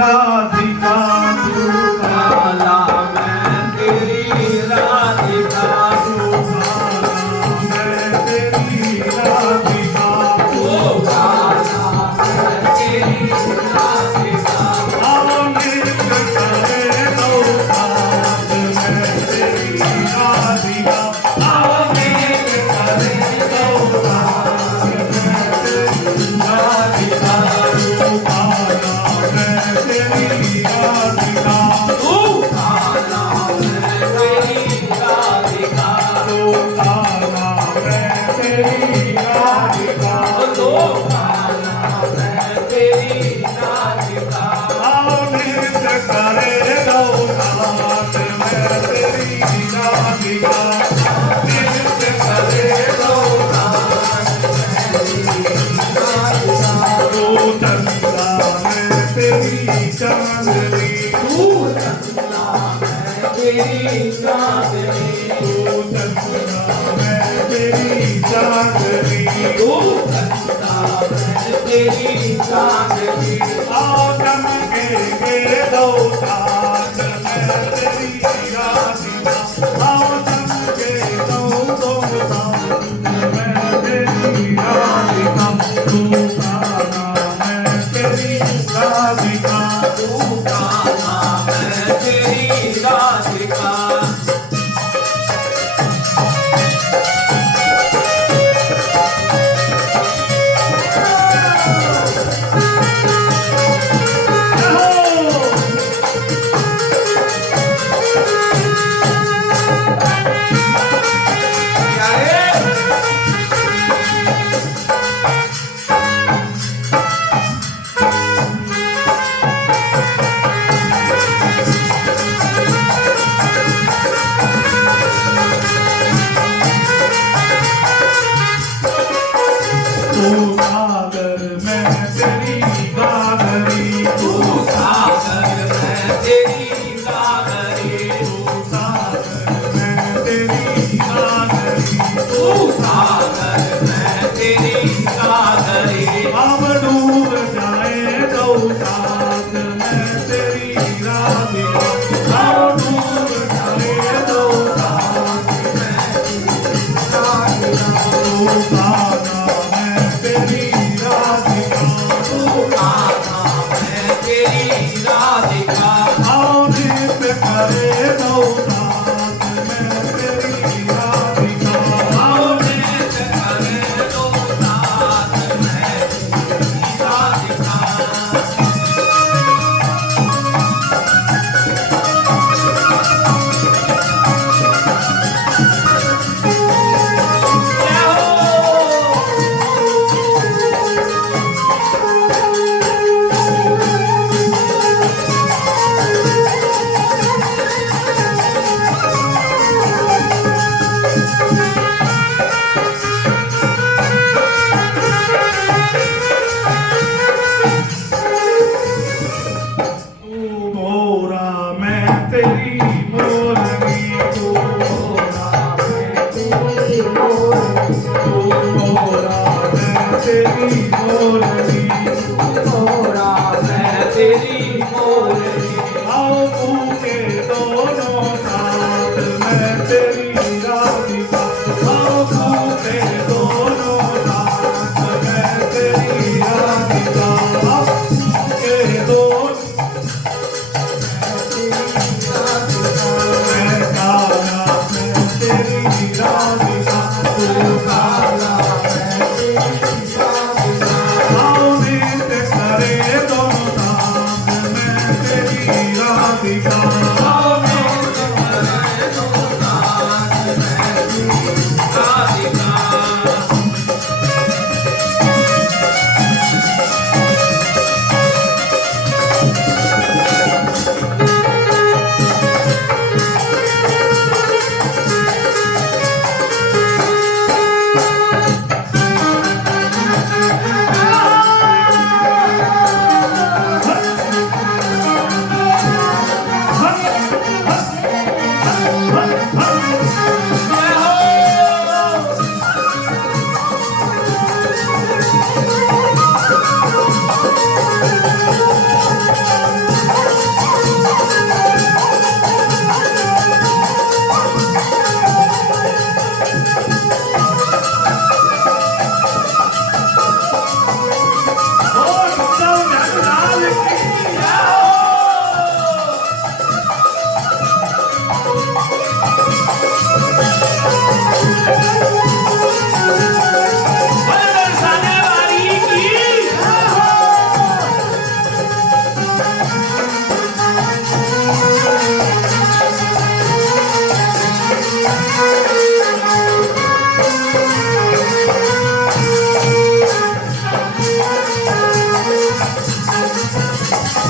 राधिका तू काला मैं तेरी राधिका तू काला मैं तेरी राधिका ओ काला मैं तेरी राधिका आओ नृत्य करे दो साथ मैं तेरी राधिका आओ नृत्य करे दो साथ मैं तेरी राधिका तू काला मैं तेरी राधिका तू काला मैं तेरी राधिका तू काला मैं तेरी राधिका तू काला मैं तेरी राधिका आओ नृत्य करे दो साथ मैं तेरी राधिका नृत्य करे दो साथ मैं तेरी राधिका तू चंदा मैं तेरी चांदनी तू चंदा मैं तेरी चांदनी तू चंदा मैं तेरी चांदनी तू चंदा मैं तेरी चांदनी आओ चमकेंगे दो साथ मैं तेरी राधिका आओ चमके दो साथ मैं तेरी राधिका तू काला मैं तेरी राधिका तू काला मैं तेरी राधिका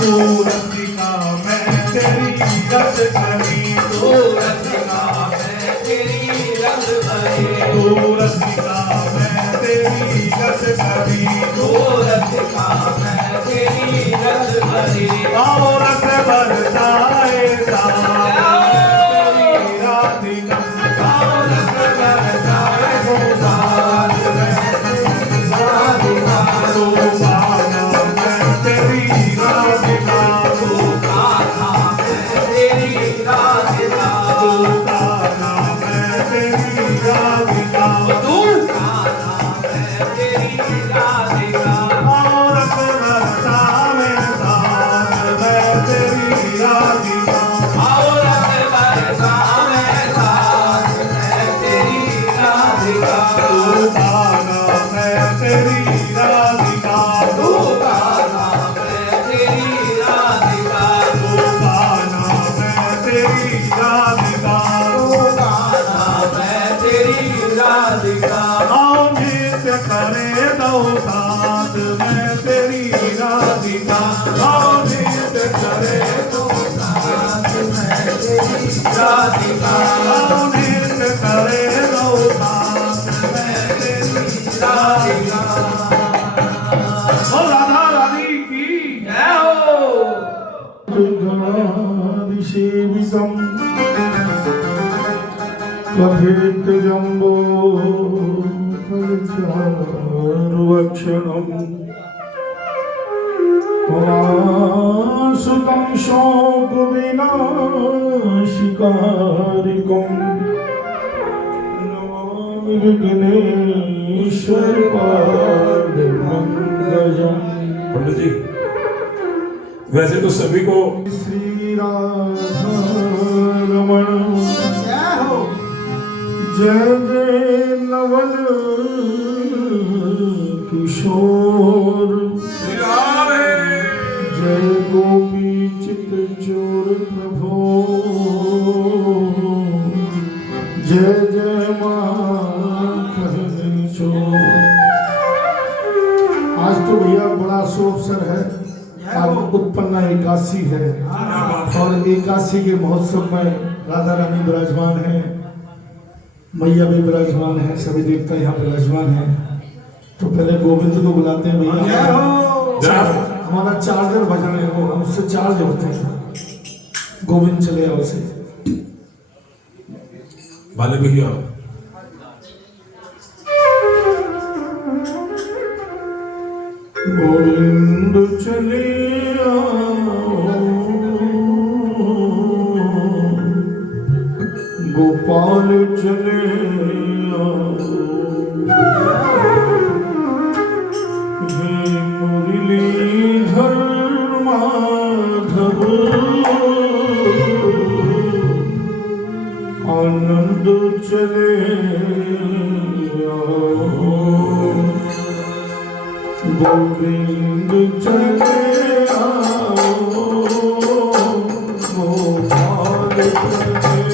तू रसिका मैं तेरी रस भरी तू रसिका मैं तेरी रस भरी तू रसिका मैं तेरी रस भरी तू रसिका मैं तेरी रस भरी आओ रस बरसाए तेरी राधिका आओ रस बरसाए हो साथ में राधिका तू गाना मैं तेरी राधिका तू गाना मैं तेरी राधिका तू गाना मैं तेरी राधिका तू गाना मैं तेरी राधिका और बरसावे साथ मैं तेरी राधिका आओ रस बरसाए साथ में तेरी राधिका तू गाना मैं तेरी राधिका तू गाना मैं तेरी राधिका तू गाना मैं तेरी राधिका तू गाना मैं तेरी राधिका आओ नृत्य करे दो साथ मैं तेरी राधिका आओ नृत्य करे दो साथ में तेरी राधिका आओ नृत्य करे दो साथ मैं तेरी राधिका ओ राधा रानी की जय हो गणादिसेवितं कथेत जम्बो फलचारुवक्षणम् सुतं शोकविनाशिकारिकम् नमामि विघ्नेश्वरपादपङ्कजम्। पंडित जी, वैसे तो सभी को श्री राधा रमण जय हो जय जय नवल किशोर जय गोपी चित चोर प्रभो जय जय माखन चोर। आज तो भैया बड़ा शुभ अवसर है। आज उत्पन्ना एकादशी है और एकादशी के महोत्सव में राधा रानी विराजमान है, मैया भी विराजमान है, सभी देवता यहाँ विराजमान है। तो पहले गोविंद को बुलाते हैं भैया। हमारा चार्जर भजन है, वो हम उससे चार्ज होते हैं। गोविंद चले आओ से वाले भैया गोविंद चले आओ गोपाल चले हे मुरलीधर माधव आनंद चले गोविंद चले आओ गोपाल चले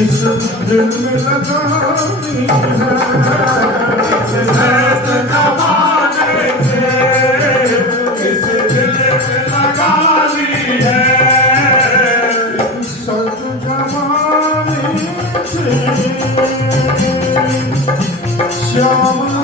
इस दिल में लगानी है सत जमाने से श्यामा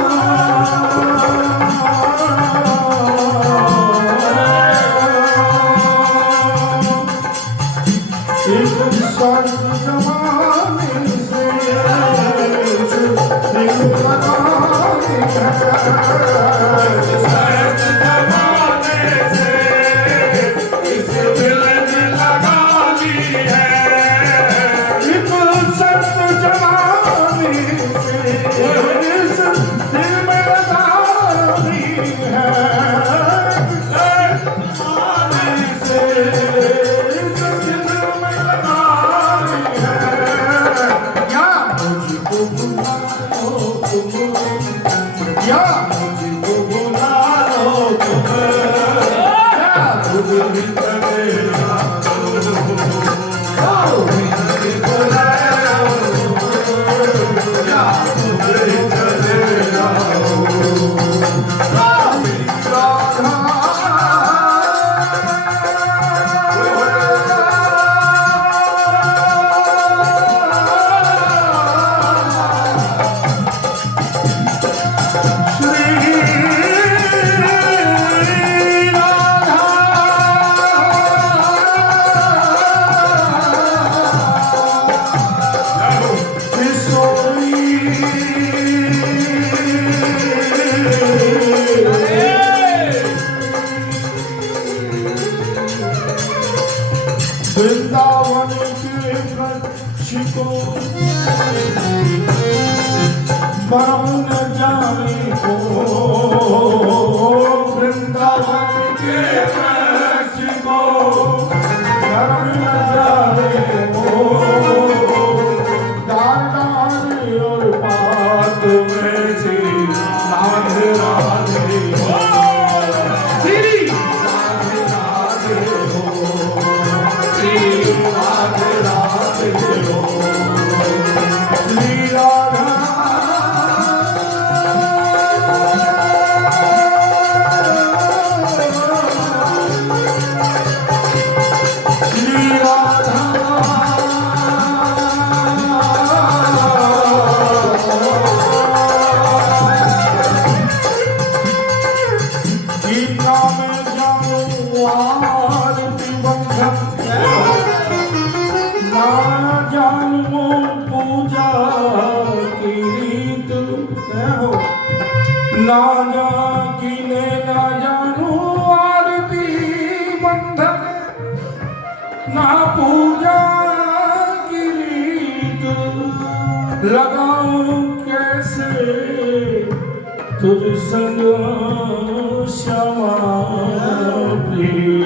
वृंदावन के वृक्ष को परम न जाने को वृंदावन के वृक्ष को परम न जाने को डाल डाल और पात में श्री राधे राधे श्री राधे राधे राधे राधे हो श्री राधा श्री राधा गीता में जाऊं आरती ना जानू पूजा की रीत ना जाकिने ना जानू आरती बंधन ना पूजा की रीत लगाऊं कैसे तुझ संग श्यामा प्रिय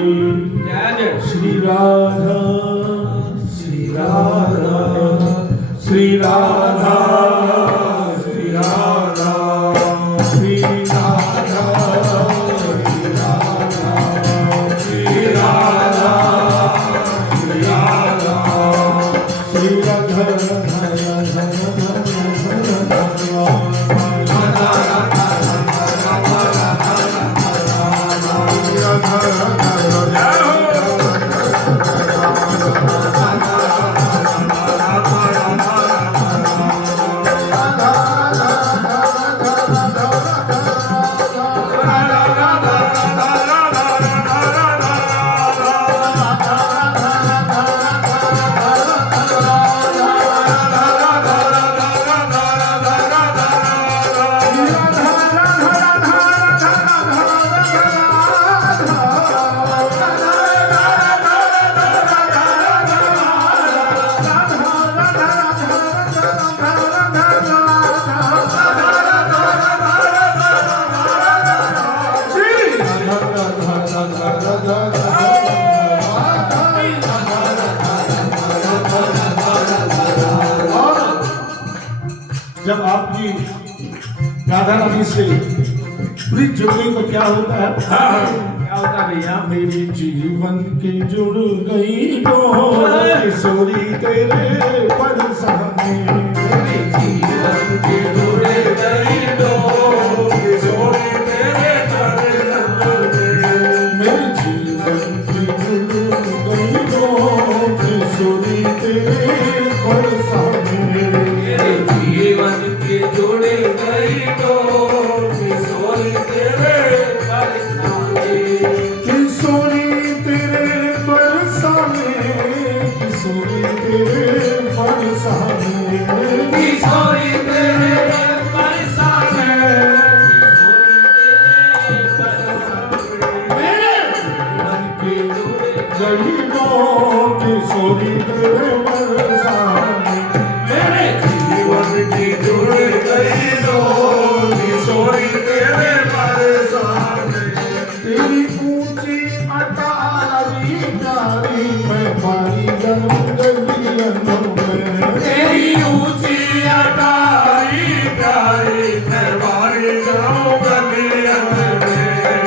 श्री राधा श्री राधा श्री राधा श्री राधा श्री राधा श्री राधा श्री राधा श्री राधा जब आपकी राधा रानी से प्रीत जुड़ गई तो क्या होता है? क्या होता है भैया? मेरी जीवन की जुड़ गई डोर किशोरी तेरे परसाने मेरे जीवन की जुड़ गई डोर किशोरी तेरे परसाने मेरी जीवन की जुड़ गई डोर किशोरी तेरे परसाने मेरे जीवन की जुड़ गई डोर किशोरी तेरे परसाने किशोरी तेरे बरसाने किशोरी तेरे बरसाने किशोरी तेरे परसाने किशोरी तेरे बरसाने मेरे जीवन की जुड़ गई डोर किशोरी तेरे बरसाने तेरी ऊंची अटारी प्यारी मैं पारी जन्म गई में तेरी ऊंची अटारी प्यारी दरबारी जाओ गलियन में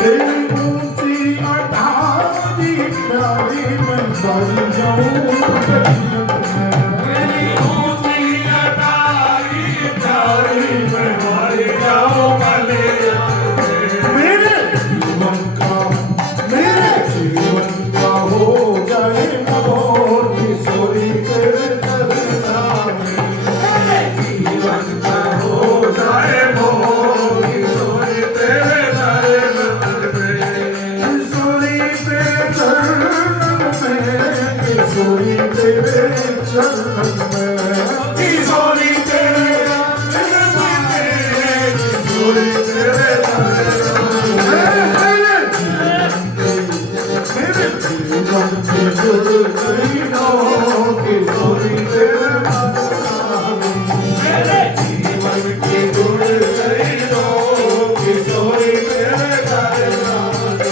तेरी ऊंची अटारी प्यारी मैं पारी जाऊं तेरी ऊंची अटारी प्यारी दरबारी जाओ गलियन में मेरे जीवन का हो जाए मोर किशोरी तेरे बरसाने जीवन का हो जाए मोर किशोरी तेरे दरबार में किशोरी तेरे चरण में किशोरी तेरे चरण में किशोरी तेरे किशोरी तेरे मेरे जीवन की जुड़ गई डोर किशोरी तेरे बरसाने मेरे जीवन की जुड़ गई डोर किशोरी तेरे दरबार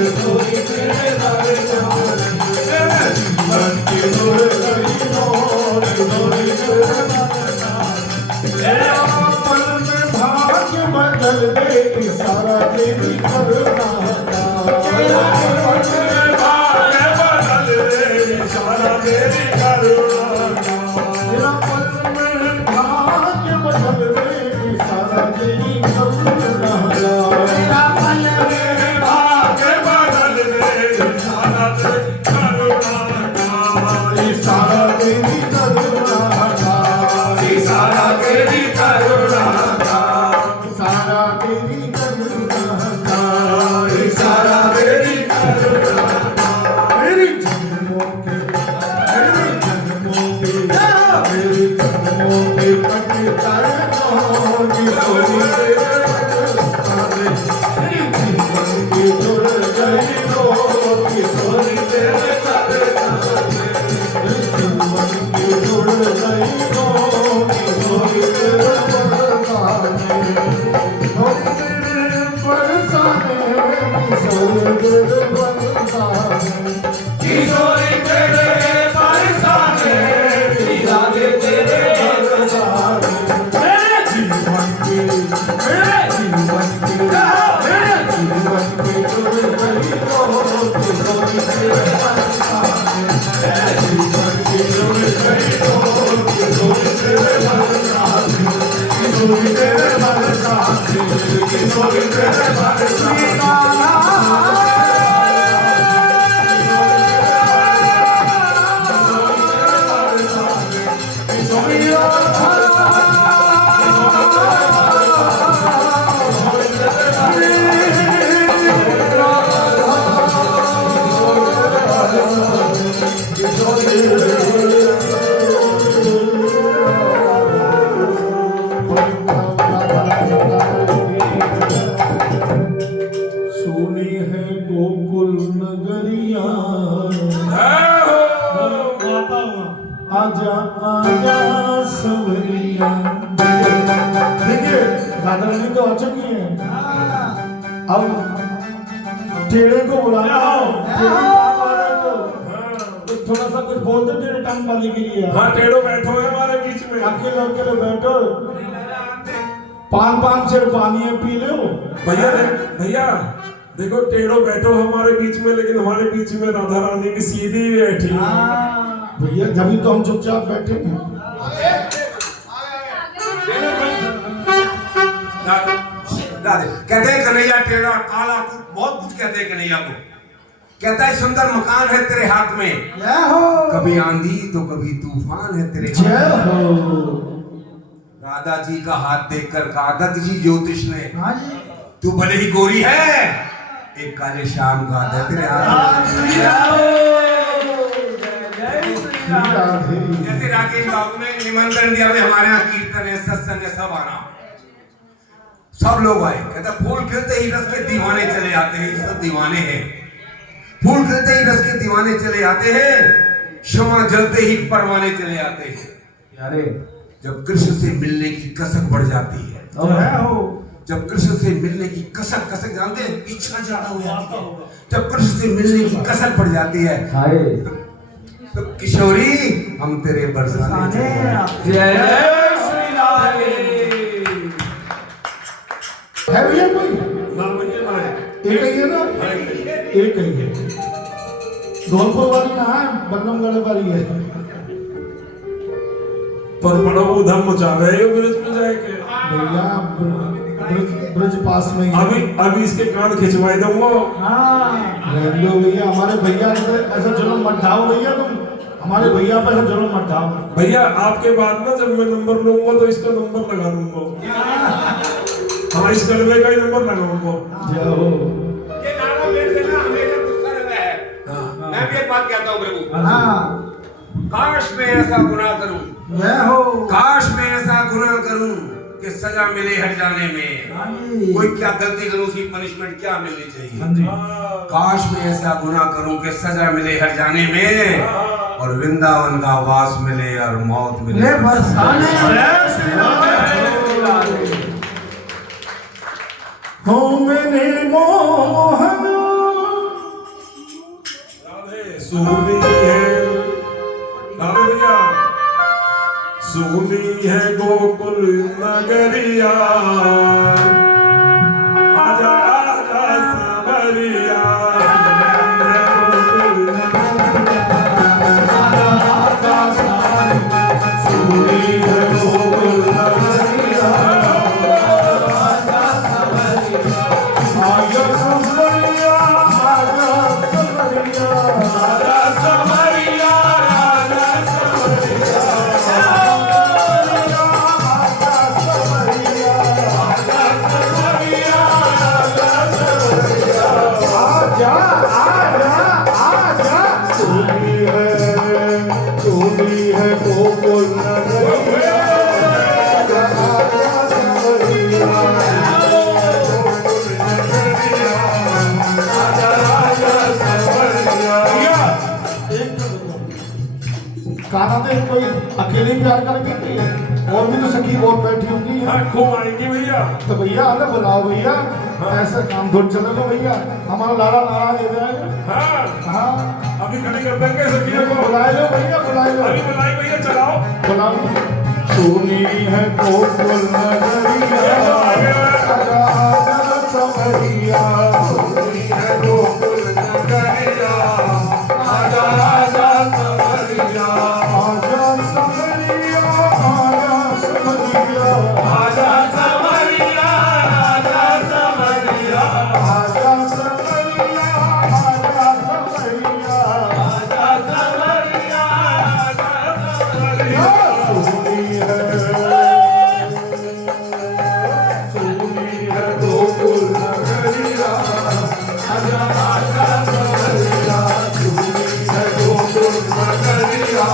किशोरी तेरे दर्शन मेरे जीवन की दुर्गई मोर किशोरी तेरे दर्शन मेरा पल में भाग्य बदल दे सारा तेरी करुणा मेरा पल में भाग्य बदल दे सारा तेरी करुणा मेरा पल में भाग्य बदल दे सारा तेरी करुणा मेरा पल में भाग्य बदल दे सारा तेरी करुणा सारा तेरी करुणा सारा तेरी करुणा सारा तेरी करुणा सारा तेरी करुणा मेरी जन्मों के पटकर किशोरी तेरे मेरी जीवन की जुड़ गई डोर किशोरी तेरे जीवन की जुड़ गई डोर किशोरी तेरे बरसाने किशोरी तेरे बरसाने किशोरी तेरे बरसाने दीदारे तेरे मेरे जीवन की मेरे जीवन की मेरे जीवन की जुड़ गई डोर किशोरी तेरे बरसाने मेरे जीवन की जुड़ गई डोर किशोरी तेरे बरसाने किशोरी तेरे बरसाने किशोरी तेरे बरसाने सोनी है गोकुल नगरिया आजा आजा सवरिया देखिए राधा रानी तो आ चुकी है अब टेढ़े को बुलाना तो थोड़ा सा कुछ बोलते टेढ़े टांग वाले के लिए हाँ टेढ़ो बैठो है हमारे बीच में अकेले बैठो पान से पानी पी लो भैया देखो टेढ़ो बैठो हमारे बीच में, लेकिन हमारे बीच में राधा रानी की सीधी बैठी है। भैया जब तो हम चुपचाप बैठे हैं। कहते हैं कन्हैया टेढ़ा काला बहुत कुछ कहते हैं कन्हैया को। कहता है सुंदर मकान है तेरे हाथ में, कभी आंधी तो कभी तूफान है तेरे हाथ में। राधा जी का हाथ देखकर कहा दत्त ज्योतिष ने, तू भले ही गोरी है, एक काले शाम का हाथ है तेरे हाथ में। जैसे राकेश बाबू ने निमंत्रण दिया हमारे यहाँ कीर्तन है, सत्संग है, सब आना, सब लोग आए। कहता फूल खिलते ही रस के दीवाने चले आते हैं, ये सब दीवाने हैं। फूल खिलते ही रस के दीवाने चले आते हैं, शमा जलते ही परवाने चले आते हैं। जब कृष्ण से मिलने की कसक बढ़ जाती है, जब कृष्ण से मिलने की कसक जानते हैं, इच्छा ज्यादा हो जाती है। जब कृष्ण से मिलने की कसक बढ़ जाती है, तो किशोरी हम तेरे बरसाने जय श्री राधे। है भैया कोई? एक ही है ना? एक ही है। धौलपुर वाली ना है, बन्नमगढ़ वाली है। पर बड़ा उधम मचा रहे हो ब्रज में जाके। भैया ब्रज पास में ही। अभी इसके कान खिंचवाई दूंगा। रहने दो भैया, हमारे भैया ऐसा जुल्म मत ढाओ भैया, तुम हमारे भैया पर ऐसा जुल्म मत ढाओ। भैया आपके बाद ना जब मैं नंबर लूंगा तो इसका नंबर लगा दूंगा। हाँ इस कलवे का ही नंबर लगाऊंगा। जय हो। ये नारा मेरे से ना हमेशा गुस्सा रहता है। मैं भी एक बात कहता हूँ प्रभु, काश मैं ऐसा गुनाह करूं, काश मैं ऐसा गुनाह करूं कि सजा मिले हट जाने में। कोई क्या गलती करूं, उसकी पनिशमेंट क्या मिलनी चाहिए। काश मैं ऐसा गुनाह करूं कि सजा मिले हट जाने में, और वृंदावन का वास मिले और मौत मिले। हो मैंने मोहन सुनी है दादा भैया सुनी है गोकुल नगरिया आजा आजा सवरिया सुनी है गोकुल नगरिया आजा सवरिया आजा सवरिया आजा सवरिया आजा सवरिया आजा आजा आजा तूनी है गोकुल नगरिया आजा आजा सवरिया गाना दे कोई अकेले प्यार करके की है और भी तो सखी और बैठी होंगी खूब आएंगी भैया तो भैया अरे बुलाओ भैया ऐसा काम थोड़ा चले लो भैया हमारा लाला नाराज हो जाएगा हाँ हाँ अभी खड़ी कर देंगे सखियों को बुलाए लो भैया बुलाए लो अभी बुलाई भैया चलाओ बुलाओ सुनी है गोकुल नगरिया आजा आजा सवरिया सुनी है गोकुल नगरिया आजा आजा सवरिया आजा सवरिया आजा सवरिया आजा सवरिया आजा सवरिया आजा सवरिया आजा सवरिया आजा सवरिया आजा सवरिया सुनी है गोकुल नगरिया आजा आजा सवरिया सुनी है गोकुल नगरिया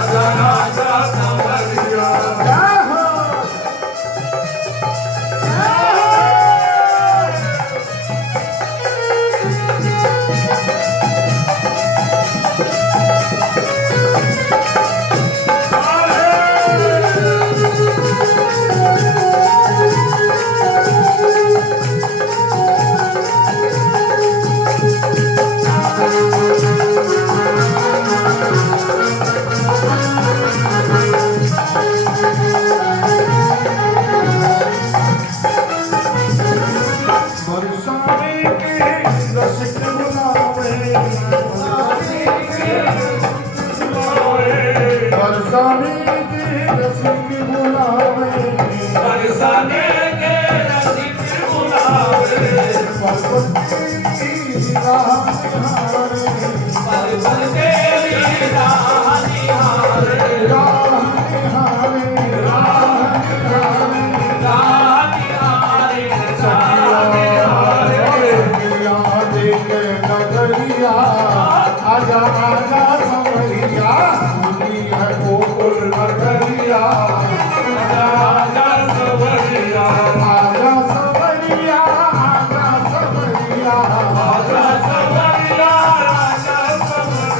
आजा आजा सवरिया जय हो बरसाने के रसिक बुलावे बरसाने के रसिक बुलावे बरसाने के रसिक बुलावे पर्वत की राह निहारे पल तेरी राह निहारे राह निहारे राह निहारे राह निहारे सखिया देखे नगरिया आजा आजा सवरिया सुनी है गोकुल नगरिया आजा आजा सवरिया आजा सवरिया आजा सवरिया आजा सवरिया आजा सवरिया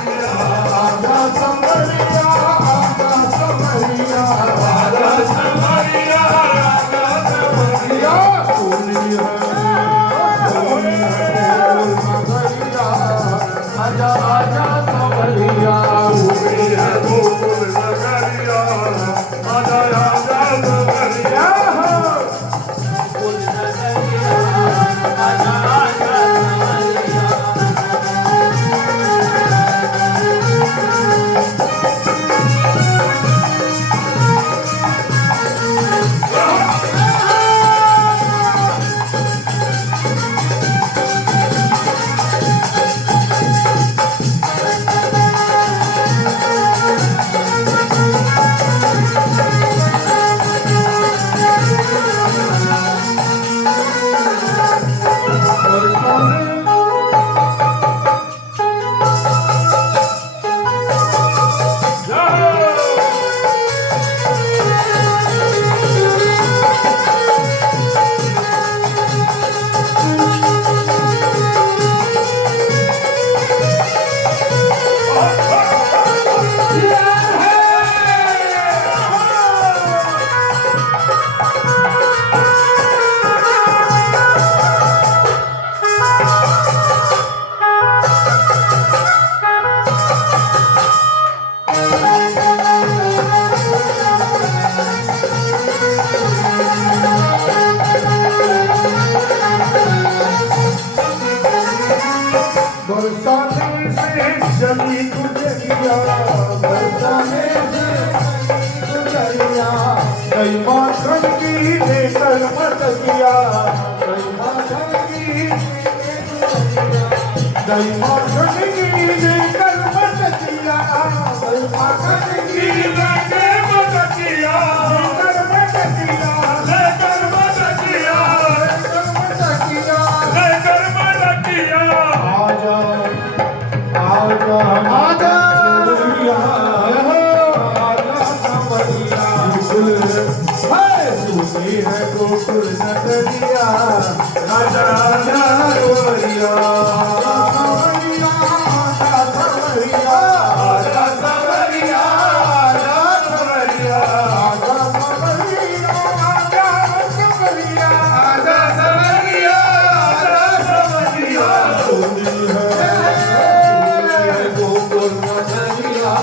आजा सवरिया आजा सवरिया आजा सवरिया आजा सवरिया सुनी है नगरिया आजा आजा सवरिया सुनी है गोकुल नगरिया आजा आजा सवरिया आजा आजा आजा बरसाने से जली गुजरिया, बरसाने से गुजरिया, कई माखन की लेकर मटकिया, कई माखन की कई माखन की लेकर मटकिया, कई माखन की लेकर मटकिया, लेकर मटकिया, लेकर मटकिया, लेकर मटकिया, आजा आजा आजा सुनी है गोकुल नगरिया, राजा राजा गोरिया, राजा सवरिया, राजा सवरिया, राजा सवरिया, राजा सवरिया, राजा सवरिया, राजा सवरिया, सुनी है गोकुल नगरिया,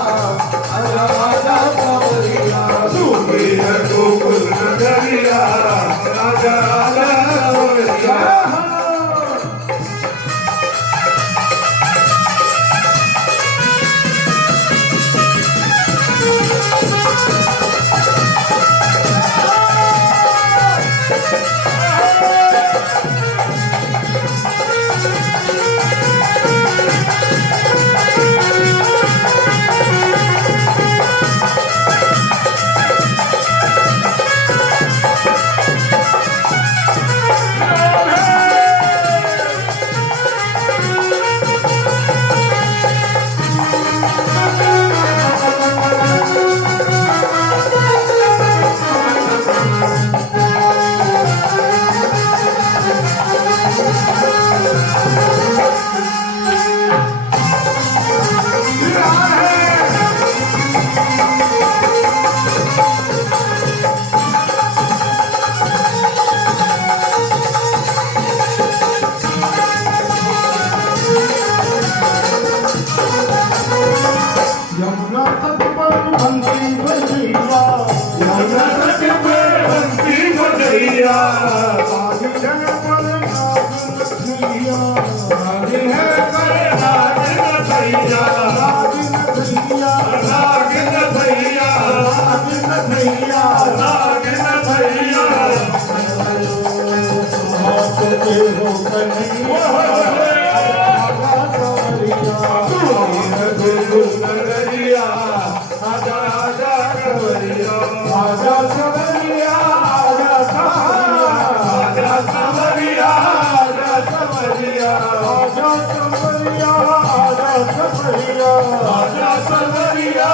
राजा राजा सवरिया, सुनी है गोकुल नगरिया, राजा राजा सवरिया। यमुना तट पर बंसी बजैया, यमुना तट पर बंसी बजैया, आज जन पर नाग नथैया, आज है पर नाग नथैया, नाग नथैया, नाग नथैया, नाग नथैया, नाग नथैया, हाथ के हो कन्हैया, आजा आजा सवरिया, आजा सवरिया, आजा सवरिया, आजा सवरिया, आजा सवरिया, आजा सवरिया, आजा सवरिया, आजा सवरिया,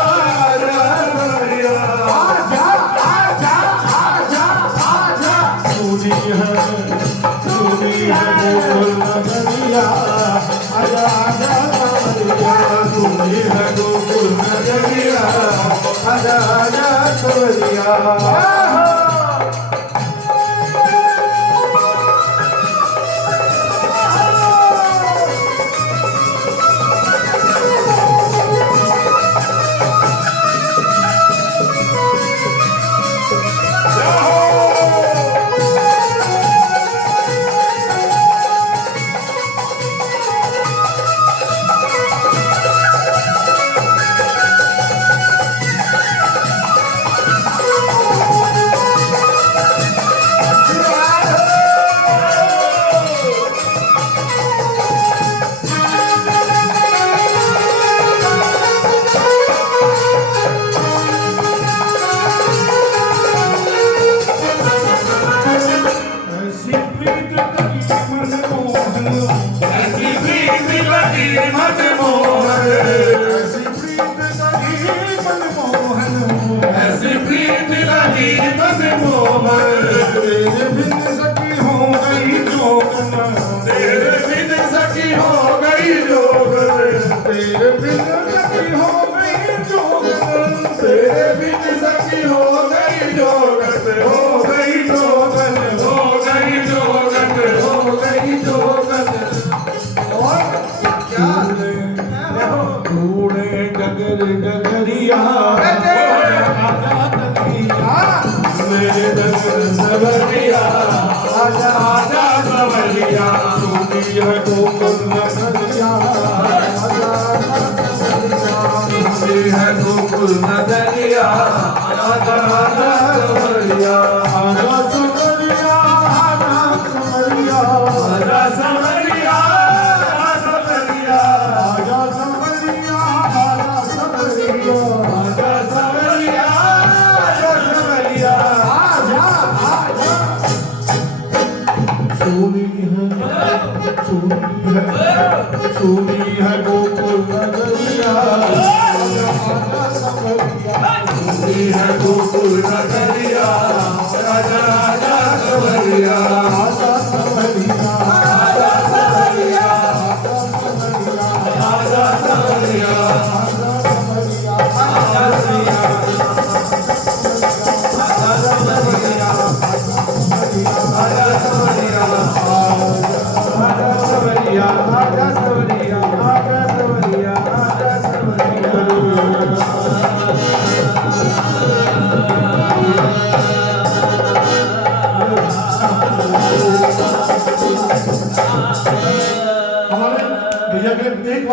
आजा आजा आजा आजा, सुनी है गोकुल नगरिया, आजा आजा सवरिया, सुनी है गोकुल नगरिया, आजा आजा सवरिया। सुनी है गोकुल नगरिया आजा सवरिया सुनी है गोकुल नगरिया राजा राजा सवरिया आजा सवरिया आजा सवरिया आजा सवरिया आजा सवरिया आजा सवरिया आजा सवरिया आजा सवरिया आजा सवरिया आजा सवरिया आजा सवरिया आजा हमारे भैया के एक